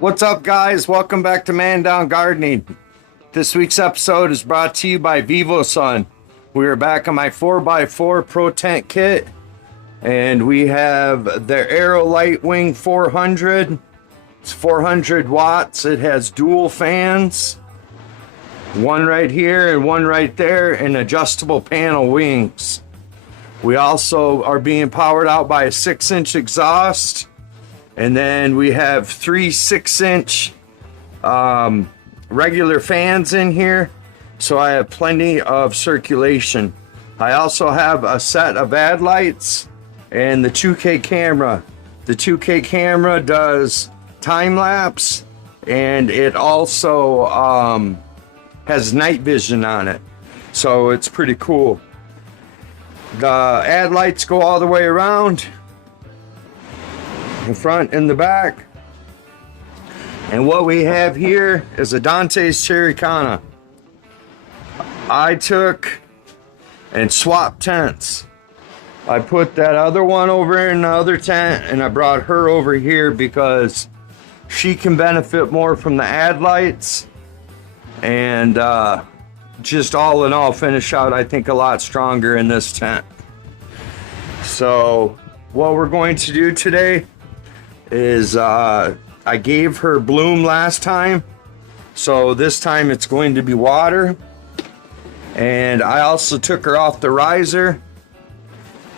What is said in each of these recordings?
What's up, guys? Welcome back to Mandown Gardening. This week's episode is brought to you by Vivosun. We are back on my 4x4 Pro Tent kit, and we have the AEROLIGHTWINGS 400. It's 400 watts. It has dual fans, one right here and one right there, and adjustable panel wings. We also are being powered out by a 6-inch exhaust. And then we have 3 6-inch regular fans in here, so I have plenty of circulation. I also have a set of ad lights and the 2K camera. The 2K camera does time lapse, and it also has night vision on it, so it's pretty cool. The ad lights go all the way around, the front and the back. And what we have here is a Dante's cherry-canna. I took and swapped tents. I put that other one over in the other tent, and I brought her over here because she can benefit more from the ad lights, and just all in all finish out, I think, a lot stronger in this tent. So what we're going to do today is I gave her bloom last time, so this time it's going to be water. And I also took her off the riser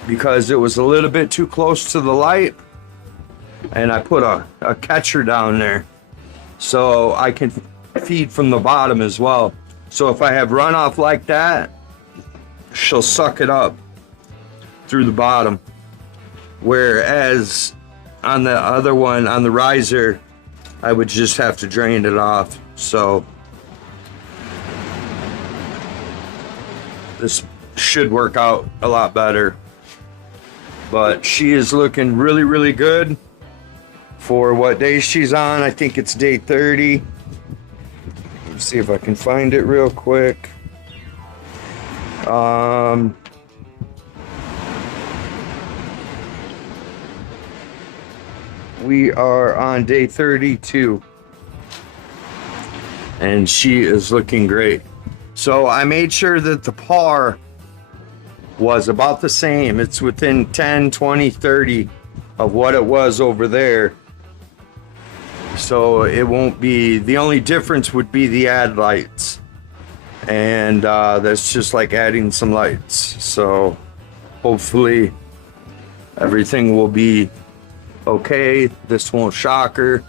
because it was a little bit too close to the light, and I put a catcher down there so I can feed from the bottom as well. So if I have runoff like that, she'll suck it up through the bottom, whereas on the other one, on the riser, I would just have to drain it off. So this should work out a lot better. But she is looking really, really good for what day she's on. I think it's day 30. Let's see if I can find it real quick. We are on day 32, and she is looking great. So I made sure that the par was about the same. It's within 10, 20, 30 of what it was over there. So it won't be, the only difference would be the ad lights. And that's just like adding some lights. So hopefully everything will be okay. This won't shock her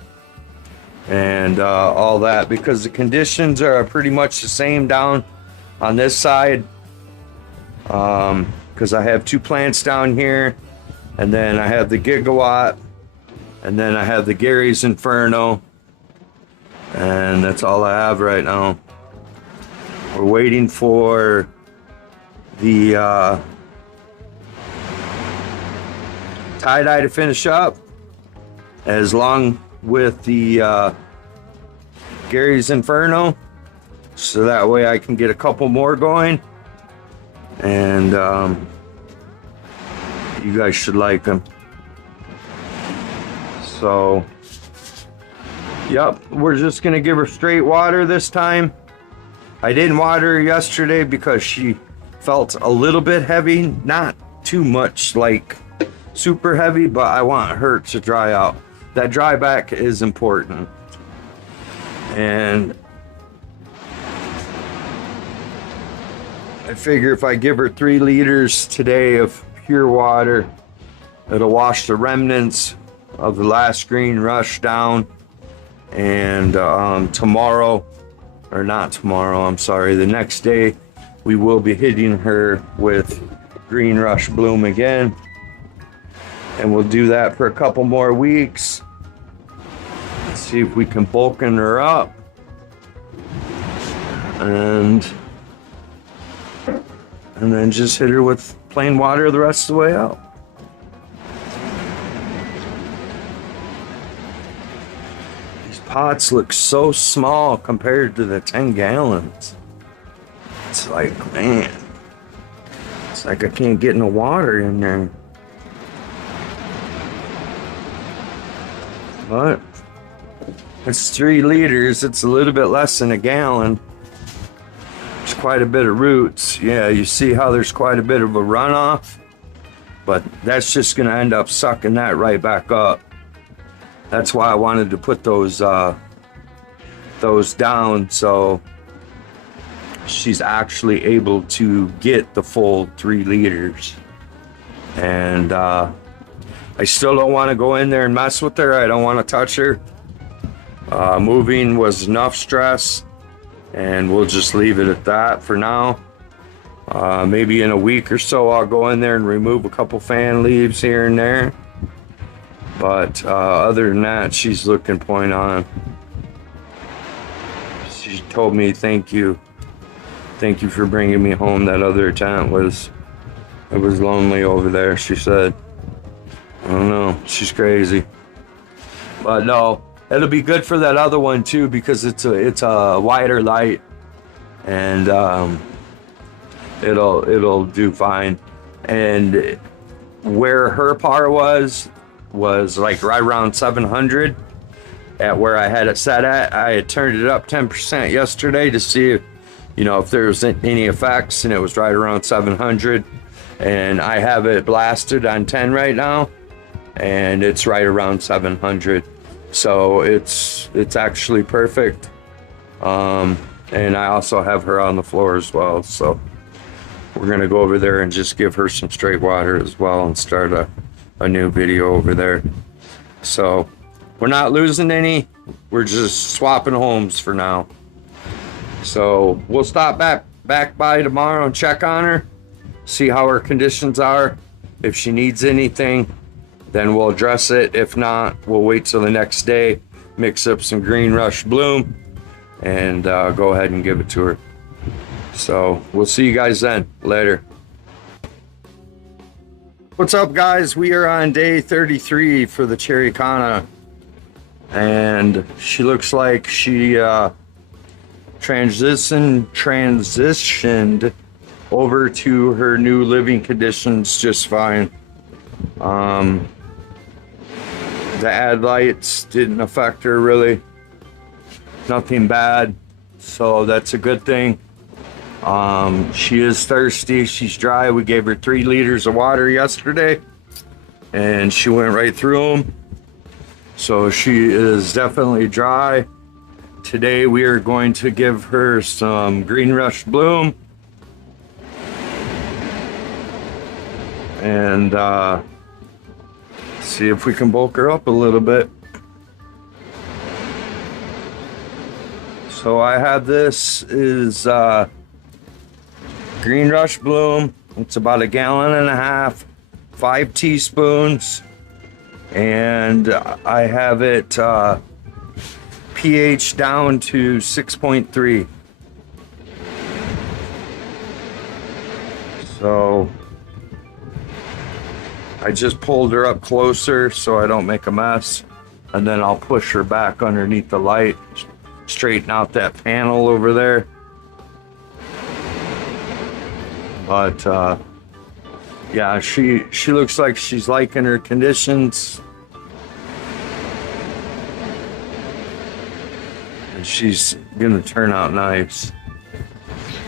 and all that, because the conditions are pretty much the same down on this side, because I have 2 plants down here, and then I have the gigawatt, and then I have the Gary's Inferno, and that's all I have right now. We're waiting for the tie-dye to finish up, as long with the Gary's Inferno, so that way I can get a couple more going, and you guys should like them. So yep, we're just gonna give her straight water this time. I didn't water her yesterday because she felt a little bit heavy, not too much like super heavy, but I want her to dry out. That dry back is important. And I figure if I give her 3 liters today of pure water, it'll wash the remnants of the last green rush down. And tomorrow, or not tomorrow, I'm sorry, the next day, we will be hitting her with green rush bloom again. And we'll do that for a couple more weeks. Let's see if we can bulken her up. And then just hit her with plain water the rest of the way out. These pots look so small compared to the 10 gallons. It's like, man, it's like I can't get no water in there. But It's 3 liters. It's a little bit less than a gallon. There's quite a bit of roots. Yeah, you see how there's quite a bit of a runoff, but that's just going to end up sucking that right back up. That's why I wanted to put those down, so she's actually able to get the full 3 liters. And I still don't want to go in there and mess with her. I don't want to touch her. Moving was enough stress, and we'll just leave it at that for now. Maybe in a week or so I'll go in there and remove a couple fan leaves here and there, but other than that, she's looking point on. She told me thank you for bringing me home. That other tent was, it was lonely over there, she said. I don't know, she's crazy. But no, it'll be good for that other one too, because it's a wider light, and it'll do fine. And where her par was like right around 700 at where I had it set at. I had turned it up 10% yesterday to see if, you know, if there was any effects, and it was right around 700. And I have it blasted on 10 right now, and it's right around 700. So it's actually perfect. And I also have her on the floor as well, so we're gonna go over there and just give her some straight water as well and start a new video over there. So we're not losing any, we're just swapping homes for now. So we'll stop back by tomorrow and check on her, see how her conditions are. If she needs anything, then we'll address it. If not, we'll wait till the next day, mix up some Green Rush Bloom, and go ahead and give it to her. So we'll see you guys then. Later. What's up, guys? We are on day 33 for the cherry-canna, and she looks like she transitioned over to her new living conditions just fine. The ad lights didn't affect her really, nothing bad, so that's a good thing. She is thirsty, she's dry. We gave her 3 liters of water yesterday, and she went right through them, so she is definitely dry. Today we are going to give her some Green Rush Bloom, and see if we can bulk her up a little bit. So I have this is Green Rush Bloom. It's about 1.5 gallons, 5 teaspoons, and I have it pH down to 6.3. So I just pulled her up closer so I don't make a mess, and then I'll push her back underneath the light, straighten out that panel over there. But yeah, she looks like she's liking her conditions, and she's gonna turn out nice.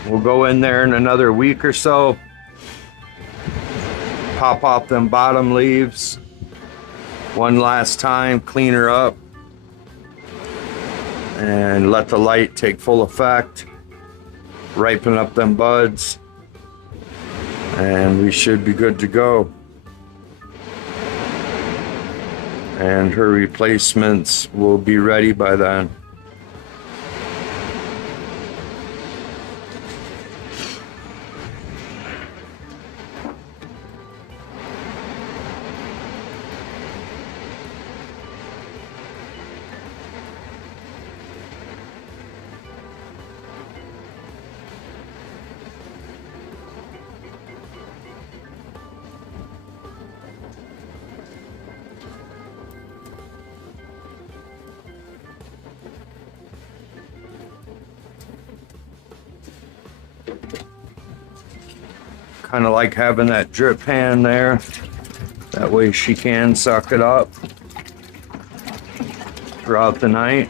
We'll go in there in another week or so, pop off them bottom leaves one last time, clean her up, and let the light take full effect, ripen up them buds, and we should be good to go. And her replacements will be ready by then. Kind of like having that drip pan there. That way she can suck it up. throughout the night.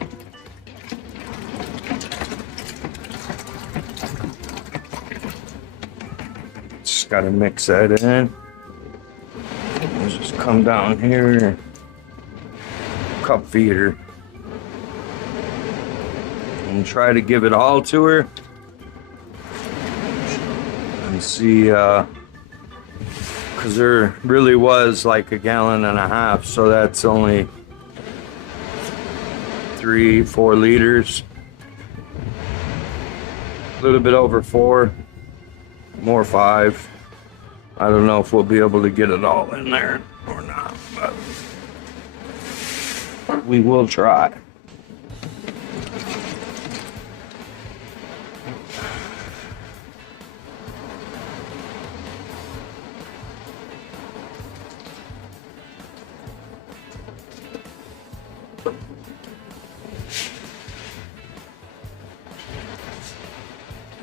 Just gotta mix that in. We'll just come down here, cup feeder, and try to give it all to her. And see, because there really was like 1.5 gallons, so that's only 3-4 liters. A little bit over 4, more 5. I don't know if we'll be able to get it all in there or not, but we will try.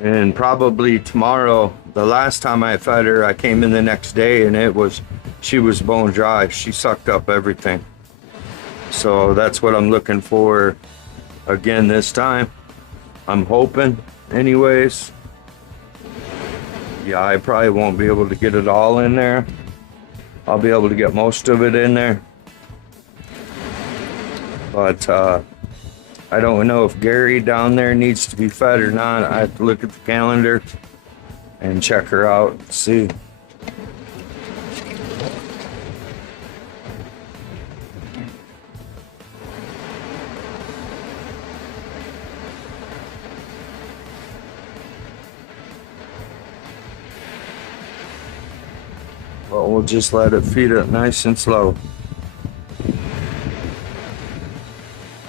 And probably tomorrow, the last time I fed her, I came in the next day and she was bone dry. She sucked up everything. So that's what I'm looking for again this time. I'm hoping anyways. Yeah, I probably won't be able to get it all in there. I'll be able to get most of it in there. But I don't know if Gary down there needs to be fed or not. I have to look at the calendar and check her out and see. But we'll just let it feed it nice and slow.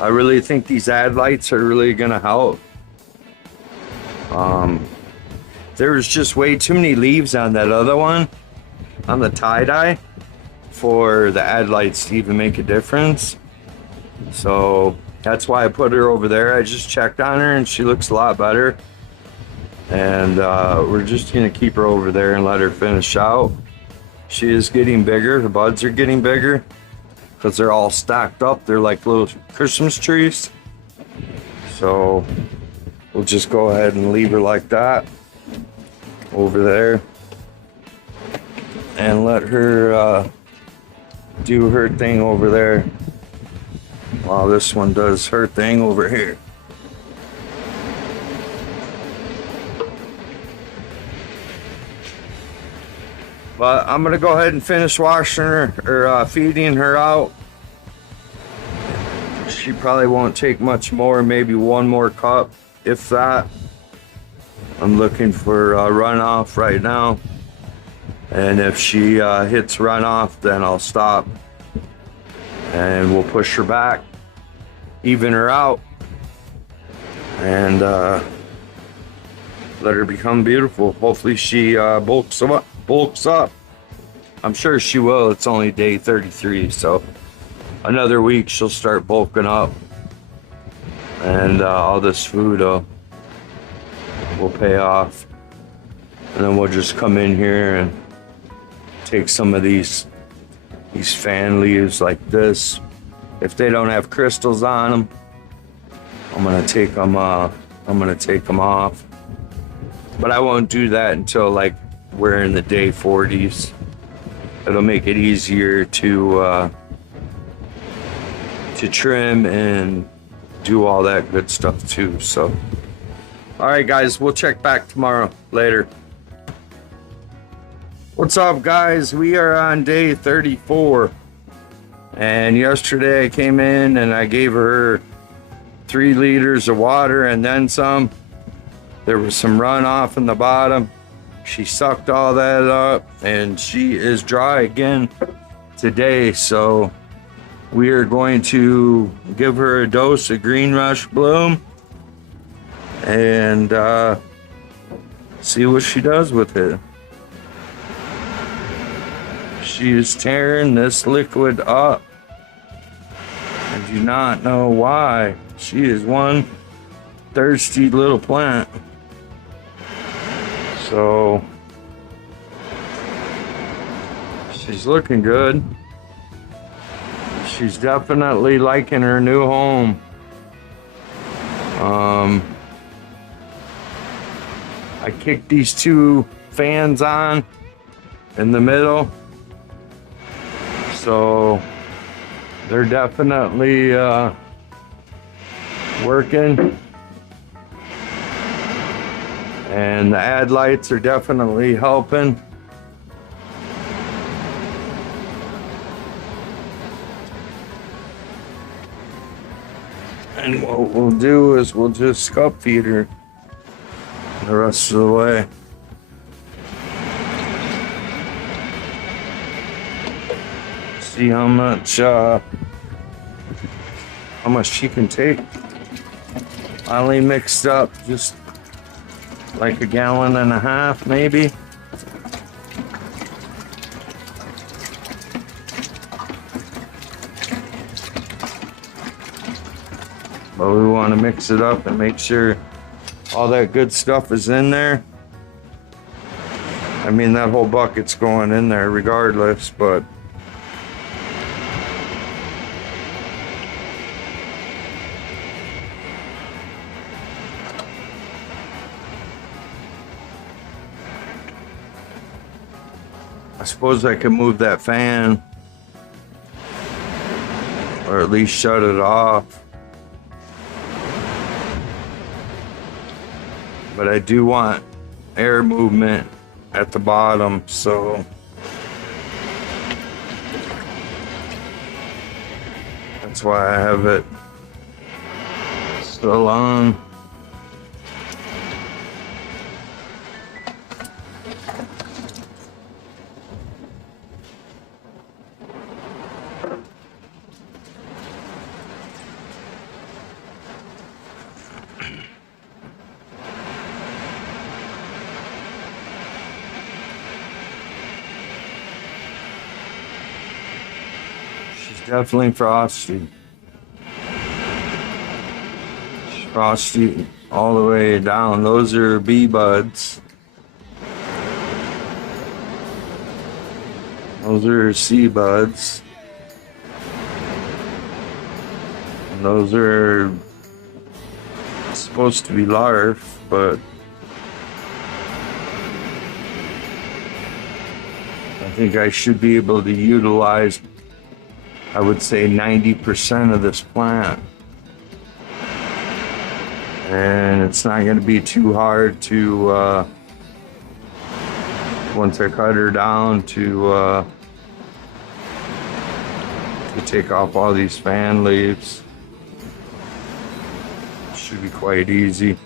I really think these ad lights are really gonna help. There's just way too many leaves on that other one, on the tie-dye, for the ad lights to even make a difference. So that's why I put her over there. I just checked on her and she looks a lot better. And we're just gonna keep her over there and let her finish out. She is getting bigger, the buds are getting bigger, because they're all stacked up. They're like little Christmas trees. So we'll just go ahead and leave her like that over there and let her do her thing over there while this one does her thing over here. But I'm gonna go ahead and finish washing her or feeding her out. She probably won't take much more, maybe 1 more cup, if that. I'm looking for runoff right now. And if she hits runoff, then I'll stop. And we'll push her back, even her out, and let her become beautiful. Hopefully she bulks up. I'm sure she will. It's only day 33, so another week she'll start bulking up, and all this food will pay off. And then we'll just come in here and take some of these fan leaves like this. If they don't have crystals on them, I'm gonna take them off. But I won't do that until like we're in the day 40s. It'll make it easier to trim and do all that good stuff too. So all right guys, we'll check back tomorrow. Later. What's up guys? We are on day 34, and yesterday I came in and I gave her 3 liters of water and then some. There was some runoff in the bottom. She sucked all that up and she is dry again today. So we are going to give her a dose of Green Rush Bloom and see what she does with it. She is tearing this liquid up. I do not know why. She is one thirsty little plant. So she's looking good. She's definitely liking her new home. I kicked these two fans on in the middle, so they're definitely working, and the ad lights are definitely helping. And what we'll do is we'll just scup feed her the rest of the way. See how much she can take. I only mixed up just like 1.5 gallons maybe. But we want to mix it up and make sure all that good stuff is in there. I mean, that whole bucket's going in there regardless, but I suppose I could move that fan, or at least shut it off. But I do want air movement at the bottom, so that's why I have it still on. Definitely frosty. Frosty all the way down. Those are bee buds. Those are sea buds. And those are supposed to be larvae, but I think I should be able to utilize, I would say, 90% of this plant. And it's not going to be too hard to, once I cut her down, to take off all these fan leaves. Should be quite easy.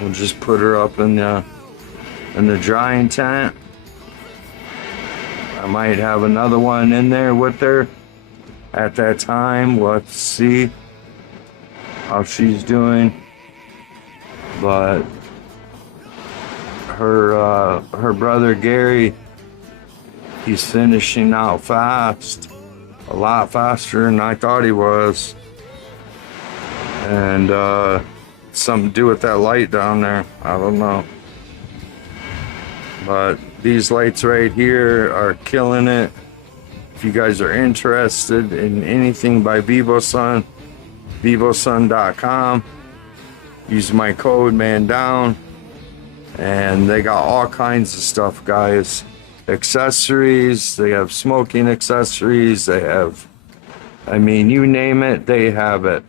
We'll just put her up in the drying tent. I might have another one in there with her at that time. Let's see how she's doing. But her brother Gary, he's finishing out fast, a lot faster than I thought he was. And something to do with that light down there, I don't know. But these lights right here are killing it. If you guys are interested in anything by Vivosun, Vivosun.com, use my code Mandown, and they got all kinds of stuff, guys. Accessories, they have smoking accessories, they have, I mean, you name it, they have it.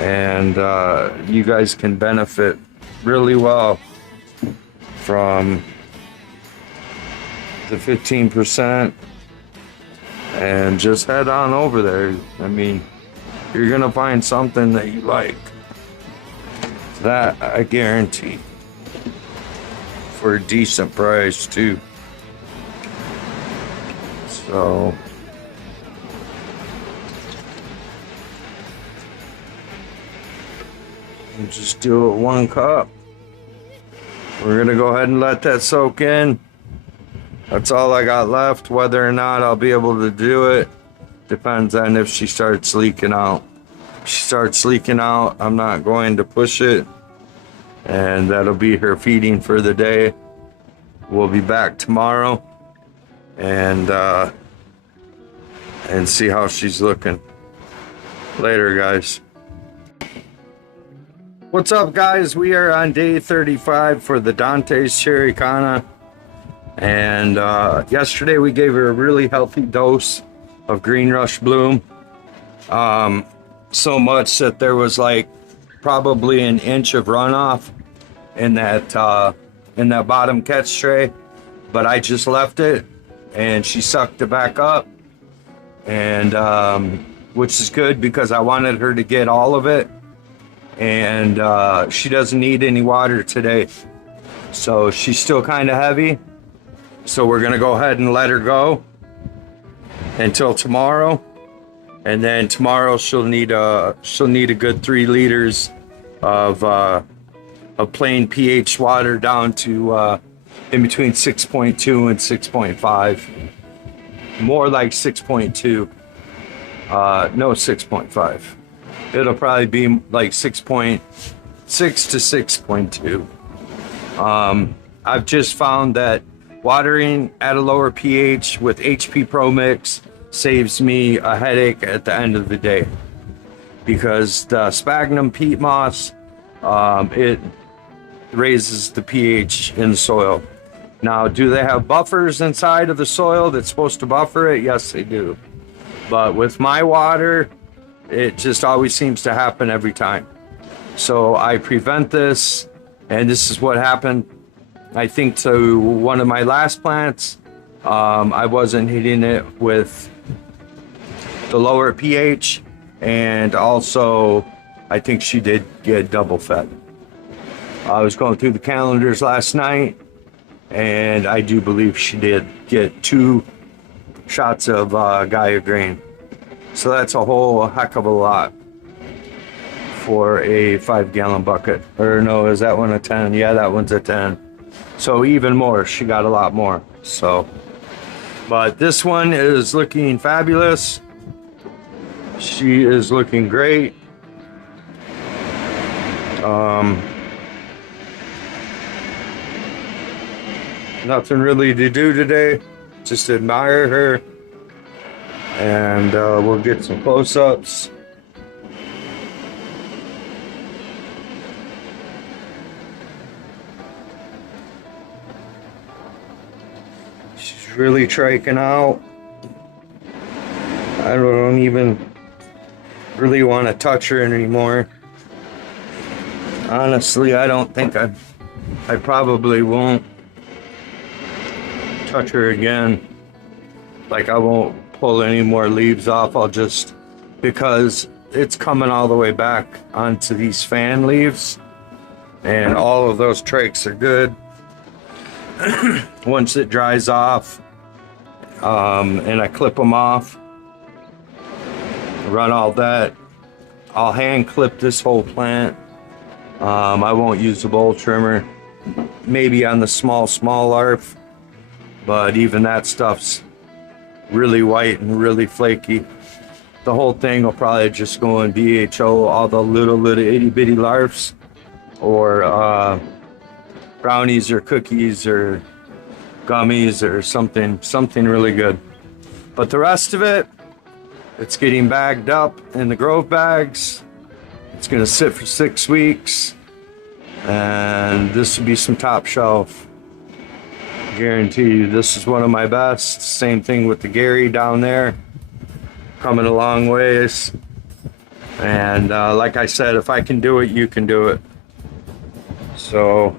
And you guys can benefit really well from the 15%, and just head on over there. I mean, you're gonna find something that you like. That I guarantee. For a decent price too. So we'll just do it 1 cup. We're gonna go ahead and let that soak in. That's all I got left. Whether or not I'll be able to do it depends on if she starts leaking out. If she starts leaking out, I'm not going to push it, and that'll be her feeding for the day. We'll be back tomorrow, and see how she's looking. Later, guys. What's up, guys? We are on day 35 for the Dante's cherry-canna, and yesterday we gave her a really healthy dose of green rush bloom, so much that there was like probably an inch of runoff in that bottom catch tray, but I just left it and she sucked it back up, and which is good because I wanted her to get all of it, and she doesn't need any water today, so she's still kind of heavy, so we're gonna go ahead and let her go until tomorrow, and then tomorrow she'll need a good 3 liters of plain pH water down to in between 6.2 and 6.5, more like 6.2, no, 6.5. It'll probably be like 6.6 to 6.2. I've just found that watering at a lower pH with HP Pro Mix saves me a headache at the end of the day, because the sphagnum peat moss, it raises the pH in the soil. Now, do they have buffers inside of the soil that's supposed to buffer it? Yes, they do. But with my water, it just always seems to happen every time. So I prevent this, and this is what happened, I think, to one of my last plants. I wasn't hitting it with the lower pH, and also I think she did get double fed. I was going through the calendars last night, and I do believe she did get 2 shots of Gaia grain. So that's a whole heck of a lot for a 5-gallon bucket. Or no, is that one a 10? Yeah, that one's a 10. So even more, she got a lot more. So, but this one is looking fabulous. She is looking great. Nothing really to do today, just admire her, and we'll get some close-ups. She's really triking out. I don't even really want to touch her anymore. Honestly, I don't think I probably won't touch her again. Like, I won't pull any more leaves off. I'll just, because it's coming all the way back onto these fan leaves, and all of those trakes are good. Once it dries off, and I clip them off, run all that, I'll hand clip this whole plant. I won't use the bowl trimmer, maybe on the small larf, but even that stuff's really white and really flaky. The whole thing will probably just go in BHO, all the little itty bitty larfs, or brownies or cookies or gummies or something really good. But the rest of it, it's getting bagged up in the Grove bags. It's gonna sit for 6 weeks, and this will be some top shelf. Guarantee you, this is one of my best. Same thing with the Gary down there, coming a long ways. And like I said, if I can do it, you can do it. So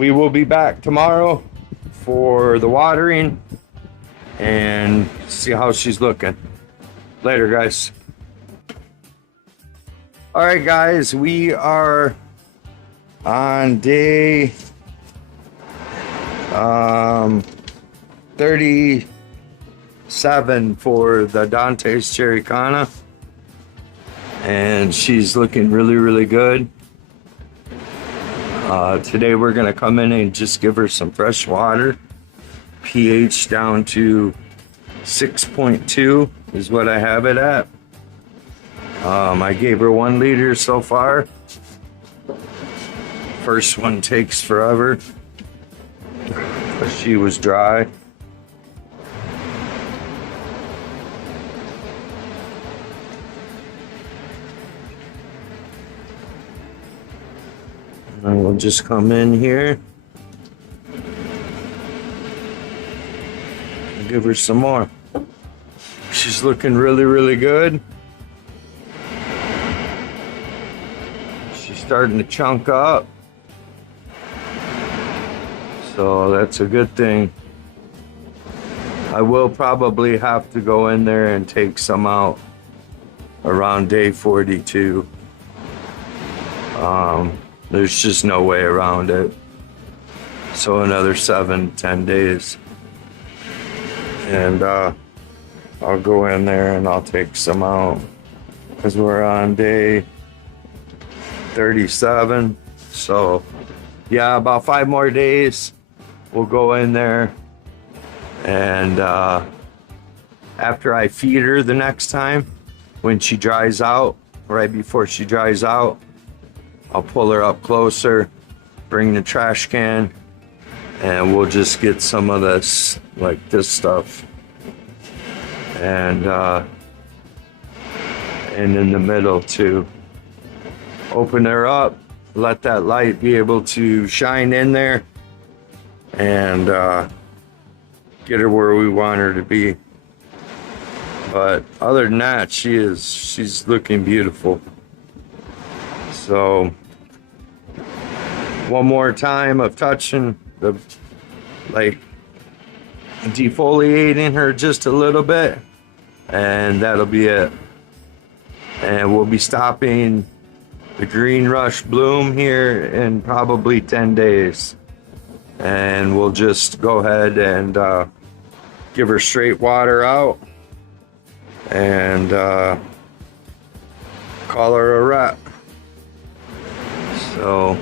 we will be back tomorrow for the watering and see how she's looking. Later, guys. All right, guys, we are on day 37 for the Dante's cherry-canna, and she's looking really good. Today we're gonna come in and just give her some fresh water. pH down to 6.2 is what I have it at. I gave her 1 liter so far. First one takes forever. she was dry. And we'll just come in here and give her some more. She's looking really, really good. She's starting to chunk up. So that's a good thing. I will probably have to go in there and take some out around day 42. There's just no way around it. So another 7-10 days. And I'll go in there and I'll take some out. Because we're on day 37. So yeah, about 5 more days. We'll go in there. And after I feed her the next time, when she dries out, right before she dries out, I'll pull her up closer, bring the trash can, and we'll just get some of this, like this stuff. And in the middle too. Open her up, let that light be able to shine in there, and get her where we want her to be. But other than that, she's looking beautiful. So one more time of touching the, like, defoliating her just a little bit, and that'll be it. And we'll be stopping the green rush bloom here in probably 10 days. And we'll just go ahead and give her straight water out and call her a wrap. So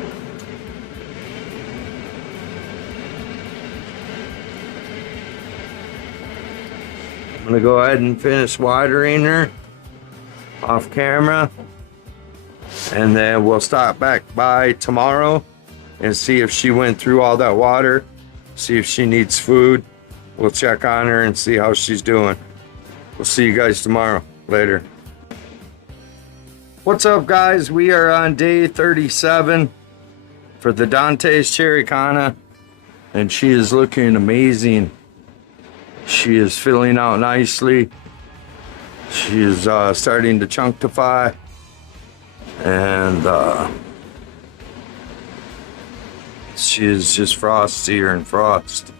I'm gonna go ahead and finish watering her off camera, and then we'll stop back by tomorrow and see if she went through all that water, see if she needs food. We'll check on her and see how she's doing. We'll see you guys tomorrow. Later. What's up, guys? We are on day 37 for the Dante's cherry-canna, and she is looking amazing. She is filling out nicely. She is starting to chunkify, and she is just frostier and frost.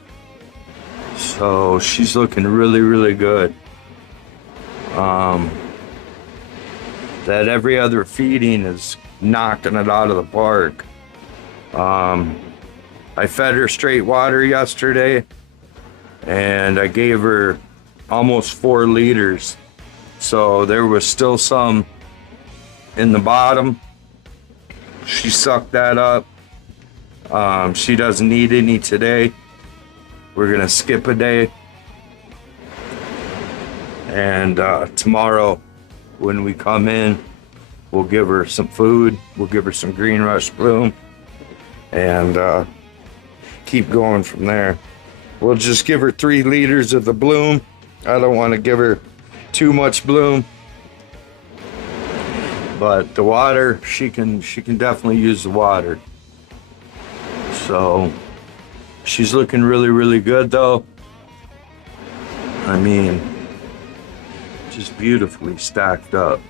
So she's looking really, really good. That every other feeding is knocking it out of the park. I fed her straight water yesterday, and I gave her almost 4 liters. So there was still some in the bottom. She sucked that up. She doesn't need any today. We're gonna skip a day. And tomorrow, when we come in, we'll give her some food. We'll give her some green rush bloom, and keep going from there. We'll just give her 3 liters of the bloom. I don't want to give her too much bloom, but the water, she can definitely use the water. So she's looking really, really good though. I mean, just beautifully stacked up.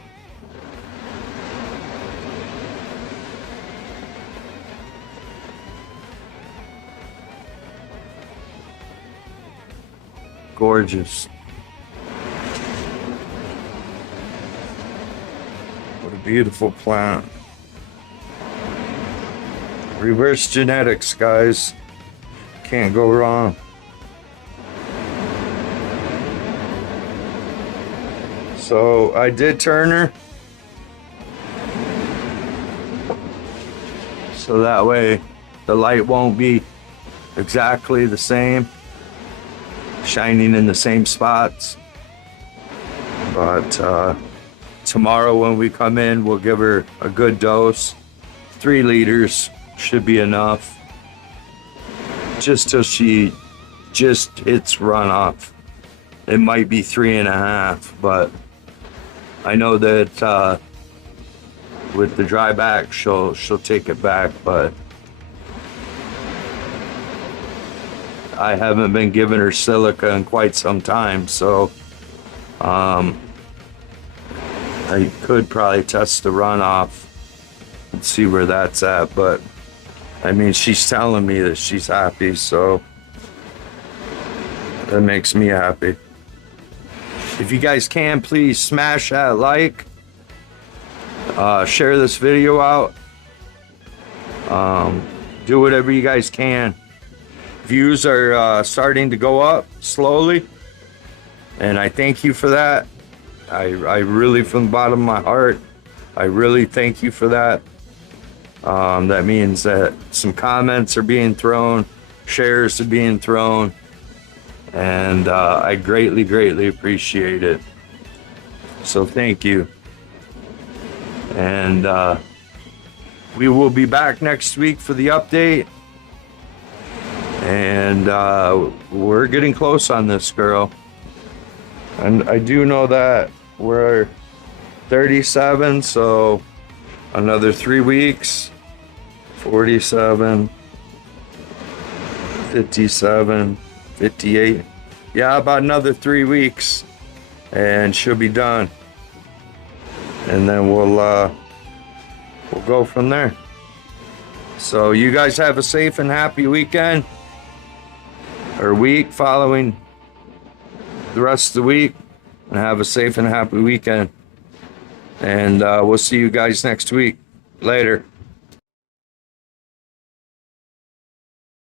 Gorgeous. What a beautiful plant. Reverse genetics, guys. Can't go wrong. So I did turn her, so that way the light won't be exactly the same, shining in the same spots. But tomorrow when we come in, we'll give her a good dose. 3 liters should be enough, just till she just hits runoff. It might be 3.5, but I know that with the dry back, she'll take it back, but I haven't been giving her silica in quite some time, so I could probably test the runoff and see where that's at. But I mean, she's telling me that she's happy, so that makes me happy. If you guys can, please smash that like, share this video out, do whatever you guys can. Views are starting to go up slowly, and I thank you for that. I really, from the bottom of my heart, I really thank you for that. That means that some comments are being thrown, shares are being thrown, and I greatly appreciate it. So thank you. And we will be back next week for the update. And we're getting close on this girl. And I do know that we're 37, so another 3 weeks. 47, 57, 58. Yeah, about another 3 weeks, and she'll be done. And then we'll go from there. So you guys have a safe and happy weekend, or week following the rest of the week, and have a safe and happy weekend. And we'll see you guys next week. Later.